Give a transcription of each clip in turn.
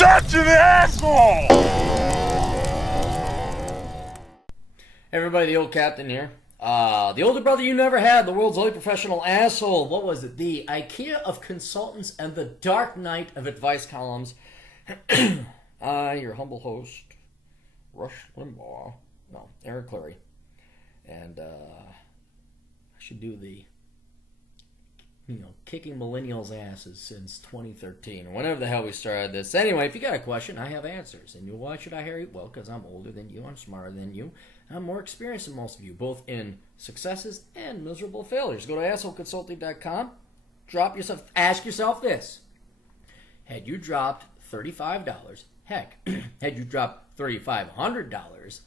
Shut you the asshole! Hey everybody, the old captain here. The older brother you never had, the world's only professional asshole. What was it? The IKEA of consultants and the Dark Knight of advice columns. I, your humble host, Rush Limbaugh. No, Eric Clary. And I should do the, kicking millennials' asses since 2013 or whenever the hell we started this. Anyway, if you got a question, I have answers. And why should I hear you? Well, because I'm older than you, I'm smarter than you, I'm more experienced than most of you, both in successes and miserable failures. Go to assholeconsulting.com. Ask yourself this. Had you dropped $35, heck, had you dropped $3,500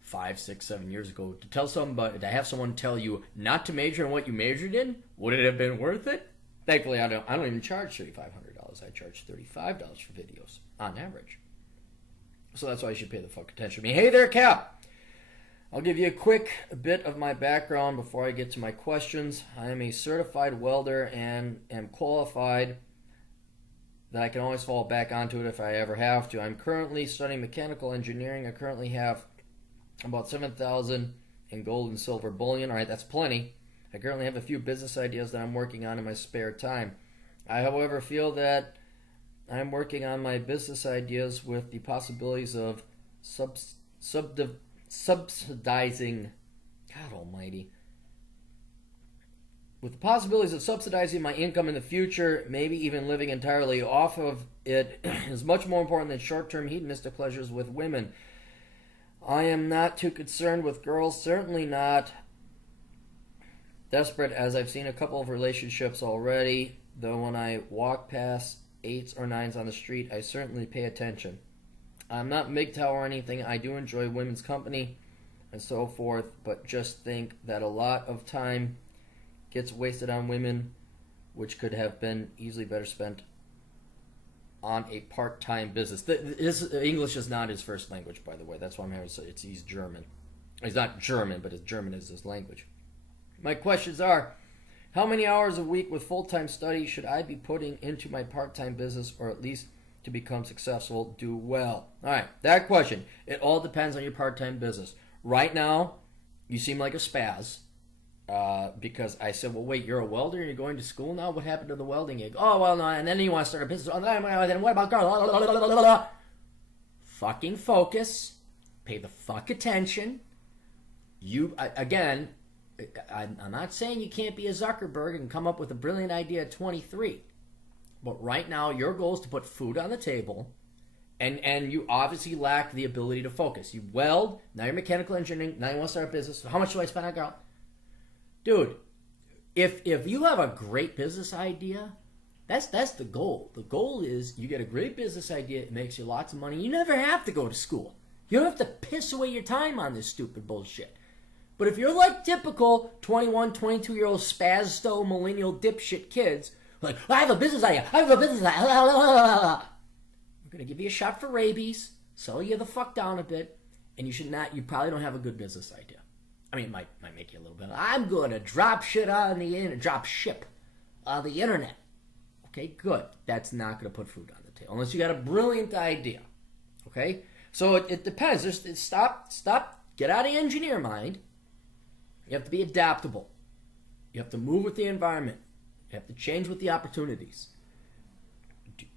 5, 6, 7 years ago to have someone tell you not to major in what you majored in, would it have been worth it? Thankfully, I don't even charge $3,500. I charge $35 for videos on average. So that's why you should pay the fuck attention to me. Hey there, Cap. I'll give you a quick bit of my background before I get to my questions. I am a certified welder and am qualified that I can always fall back onto it if I ever have to. I'm currently studying mechanical engineering. I currently have about 7,000 in gold and silver bullion. All right, that's plenty. I currently have a few business ideas that I'm working on in my spare time. I, however, feel that I'm working on my business ideas with the possibilities of subsidizing, God almighty, with the possibilities of subsidizing my income in the future, maybe even living entirely off of it, is much more important than short-term hedonistic pleasures with women. I am not too concerned with girls, certainly not desperate, as I've seen a couple of relationships already, though when I walk past 8s or 9s on the street, I certainly pay attention. I'm not MGTOW or anything. I do enjoy women's company and so forth, but just think that a lot of time gets wasted on women, which could have been easily better spent on a part-time business. English is not his first language, by the way. That's why I'm having to say he's German. He's not German, but his German is his language. My questions are, how many hours a week with full-time study should I be putting into my part-time business, or at least to become successful, do well? All right, that question. It all depends on your part-time business. Right now, you seem like a spaz. Because I said, well, wait, you're a welder and you're going to school now? What happened to the welding gig? Oh, well, no, and then you want to start a business. Oh, then what about girls? Fucking focus. Pay the fuck attention. I'm not saying you can't be a Zuckerberg and come up with a brilliant idea at 23. But right now, your goal is to put food on the table, and you obviously lack the ability to focus. You weld, now you're mechanical engineering, now you want to start a business. So how much do I spend on girl? Dude, if you have a great business idea, that's the goal. The goal is you get a great business idea, it makes you lots of money. You never have to go to school. You don't have to piss away your time on this stupid bullshit. But if you're like typical 21, 22-year-old spazzo millennial dipshit kids, like, I have a business idea, I'm going to give you a shot for rabies, settle you the fuck down a bit, and you probably don't have a good business idea. I mean, it might make you a little bit. I'm going to drop ship on the internet. Okay, good. That's not going to put food on the table unless you got a brilliant idea. Okay, so it depends. Stop. Get out of engineer mind. You have to be adaptable. You have to move with the environment. You have to change with the opportunities.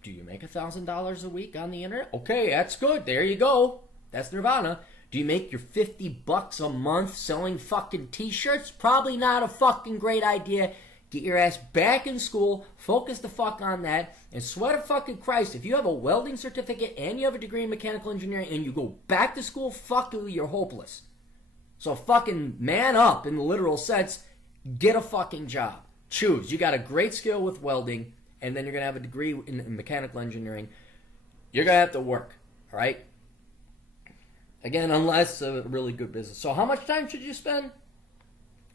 Do you make $1,000 a week on the internet? Okay, that's good. There you go. That's nirvana. Do you make your $50 a month selling fucking t-shirts? Probably not a fucking great idea. Get your ass back in school, focus the fuck on that, and swear to fucking Christ, if you have a welding certificate and you have a degree in mechanical engineering and you go back to school, fuck you, you're hopeless. So fucking man up in the literal sense, get a fucking job. Choose. You got a great skill with welding, and then you're going to have a degree in mechanical engineering. You're going to have to work, all right? Again, unless a really good business. So how much time should you spend?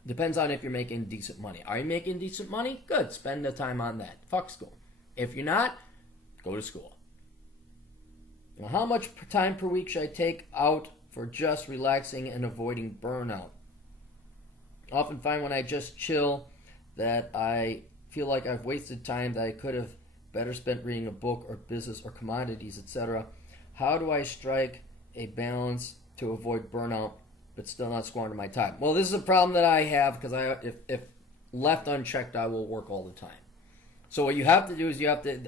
Depends on if you're making decent money. Are you making decent money? Good. Spend the time on that. Fuck school. If you're not, go to school. Now, how much time per week should I take out for just relaxing and avoiding burnout? I often find when I just chill that I feel like I've wasted time that I could have better spent reading a book or business or commodities, etc. How do I strike a balance to avoid burnout but still not squander my time? Well, this is a problem that I have because if left unchecked, I will work all the time. So what you have to do is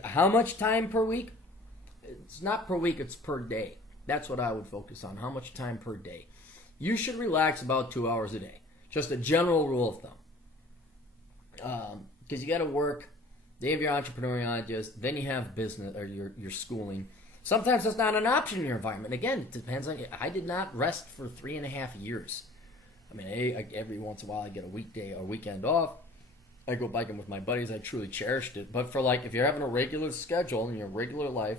how much time per week? It's not per week, it's per day. That's what I would focus on. How much time per day? You should relax about 2 hours a day. Just a general rule of thumb. Because you got to work. Then you have your entrepreneurial ideas. Then you have business or your schooling. Sometimes that's not an option in your environment. Again, it depends on you. I did not rest for 3.5 years. I mean, every once in a while I get a weekday or weekend off. I go biking with my buddies. I truly cherished it. But for if you're having a regular schedule in your regular life,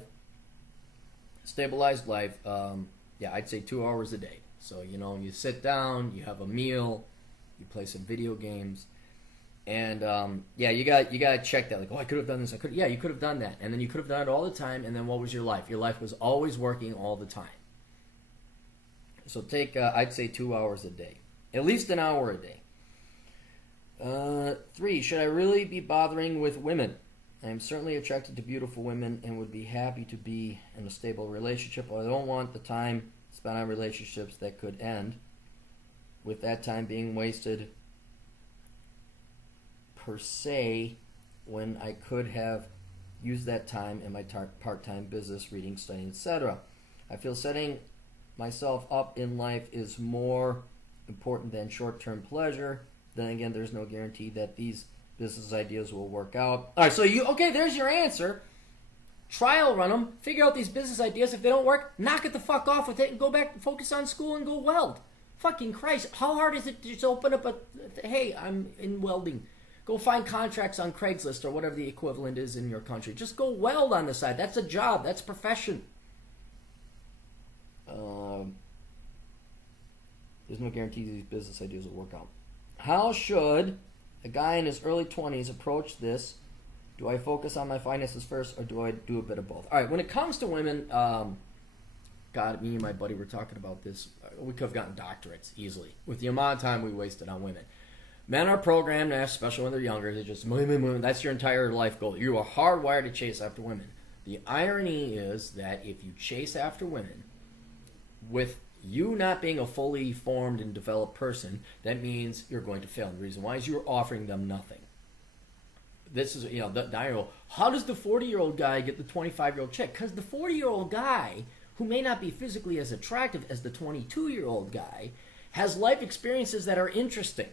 stabilized life, I'd say 2 hours a day. So, you sit down, you have a meal, you play some video games, and you got to check that. I could have done this. You could have done that, and then you could have done it all the time. And then what was your life? Your life was always working all the time. So take, I'd say 2 hours a day, at least an hour a day. 3, should I really be bothering with women? I am certainly attracted to beautiful women and would be happy to be in a stable relationship, but I don't want the time spent on relationships that could end with that time being wasted per se when I could have used that time in my part-time business, reading, studying, etc. I feel setting myself up in life is more important than short-term pleasure. Then again, there's no guarantee that these business ideas will work out. All right, so there's your answer. Trial run them, figure out these business ideas. If they don't work, knock it the fuck off with it and go back and focus on school and go weld. Fucking Christ, how hard is it to just open up hey, I'm in welding. Go find contracts on Craigslist or whatever the equivalent is in your country. Just go weld on the side. That's a job. That's a profession. There's no guarantee these business ideas will work out. How should a guy in his early 20s approach this? Do I focus on my finances first, or do I do a bit of both? All right, when it comes to women, God, me and my buddy were talking about this. We could have gotten doctorates easily with the amount of time we wasted on women. Men are programmed, especially when they're younger, they just, that's your entire life goal. You are hardwired to chase after women. The irony is that if you chase after women, with you not being a fully formed and developed person, that means you're going to fail. And the reason why is you're offering them nothing. This is, how does the 40-year-old guy get the 25-year-old chick? Because the 40-year-old guy, who may not be physically as attractive as the 22-year-old guy, has life experiences that are interesting.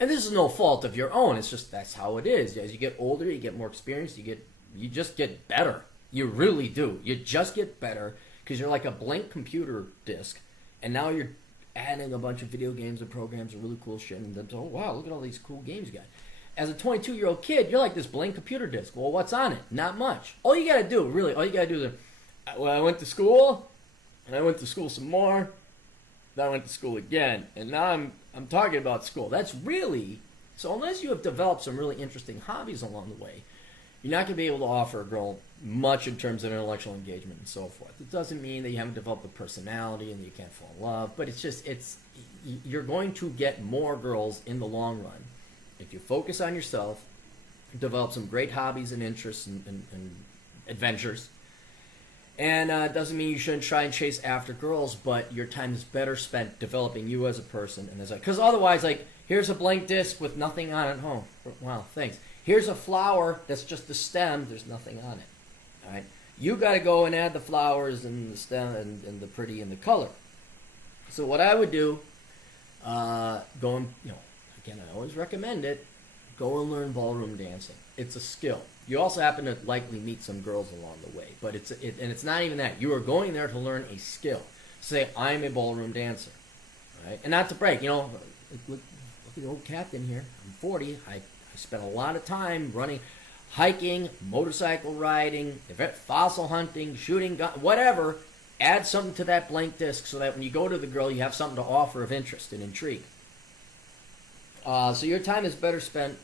And this is no fault of your own. It's just that's how it is. As you get older, you get more experience. You just get better. You really do. You just get better because you're like a blank computer disk, and now you're adding a bunch of video games and programs and really cool shit. And then, oh wow, look at all these cool games you got. As a 22-year-old kid, you're like this blank computer disk. Well, what's on it? Not much. All you got to do is, I went to school, and I went to school some more, then I went to school again, and now I'm talking about school. That's really, so unless you have developed some really interesting hobbies along the way, you're not going to be able to offer a girl much in terms of intellectual engagement and so forth. It doesn't mean that you haven't developed a personality and that you can't fall in love, but you're going to get more girls in the long run if you focus on yourself, develop some great hobbies and interests and adventures. And it doesn't mean you shouldn't try and chase after girls, but your time is better spent developing you as a person. And because otherwise, here's a blank disc with nothing on it. Oh, wow, thanks. Here's a flower that's just the stem. There's nothing on it. All right, you got to go and add the flowers and the stem and the pretty and the color. So what I would do, again, I always recommend it. Go and learn ballroom dancing. It's a skill. You also happen to likely meet some girls along the way, but it's not even that. You are going there to learn a skill. Say, I'm a ballroom dancer, right? And not to brag, look at the old captain here. I'm 40. I spent a lot of time running, hiking, motorcycle riding, fossil hunting, shooting gun, whatever. Add something to that blank disc so that when you go to the girl, you have something to offer of interest and intrigue. So your time is better spent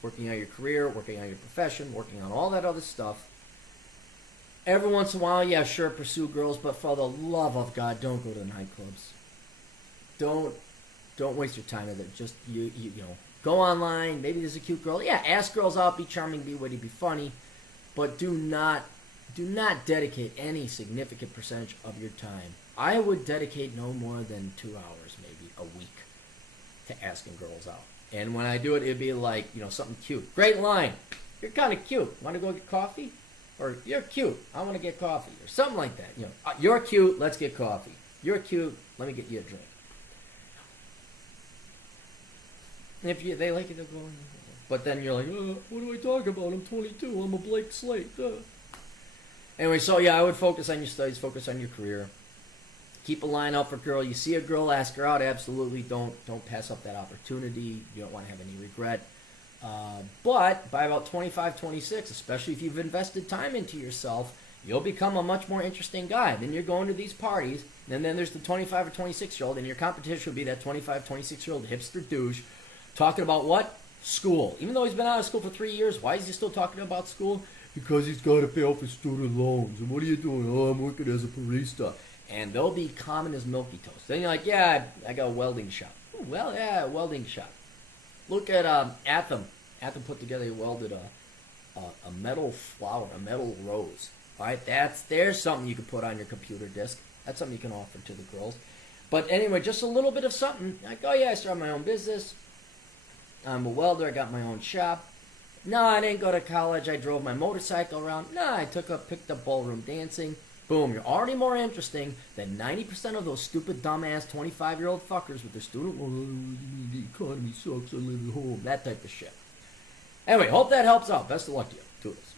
working on your career, working on your profession, working on all that other stuff. Every once in a while, yeah, sure, pursue girls, but for the love of God, don't go to nightclubs. Don't waste your time with it. Just go online. Maybe there's a cute girl. Yeah, ask girls out. Be charming. Be witty. Be funny. but do not dedicate any significant percentage of your time. I would dedicate no more than 2 hours, maybe a week, to asking girls out. And when I do it, it'd be like, something cute. Great line. You're kind of cute. Want to go get coffee? Or you're cute. I want to get coffee. Or something like that. You're cute. Let's get coffee. You're cute. Let me get you a drink. And if they like it, they'll go. But then you're like, what do I talk about? I'm 22. I'm a blank slate. Anyway, so yeah, I would focus on your studies, focus on your career. Keep a line out for a girl. You see a girl, ask her out. Absolutely, don't pass up that opportunity. You don't want to have any regret. But by about 25, 26, especially if you've invested time into yourself, you'll become a much more interesting guy. Then you're going to these parties, and then there's the 25 or 26-year-old, and your competition will be that 25, 26-year-old hipster douche talking about what? School. Even though he's been out of school for 3 years, why is he still talking about school? Because he's got to pay off his student loans. And what are you doing? Oh, I'm working as a barista. And they'll be common as milky toast. Then you're like, yeah, I got a welding shop. Ooh, well, yeah, a welding shop. Look at Atham. Atham put together, he welded a metal flower, a metal rose. All right, there's something you can put on your computer disk. That's something you can offer to the girls. But anyway, just a little bit of something. Like, oh yeah, I started my own business. I'm a welder. I got my own shop. No, I didn't go to college. I drove my motorcycle around. No, I picked up ballroom dancing. Boom, you're already more interesting than 90% of those stupid, dumbass 25-year-old fuckers with their student loan. Oh, the economy sucks. I live at home. That type of shit. Anyway, hope that helps out. Best of luck to you. Do this.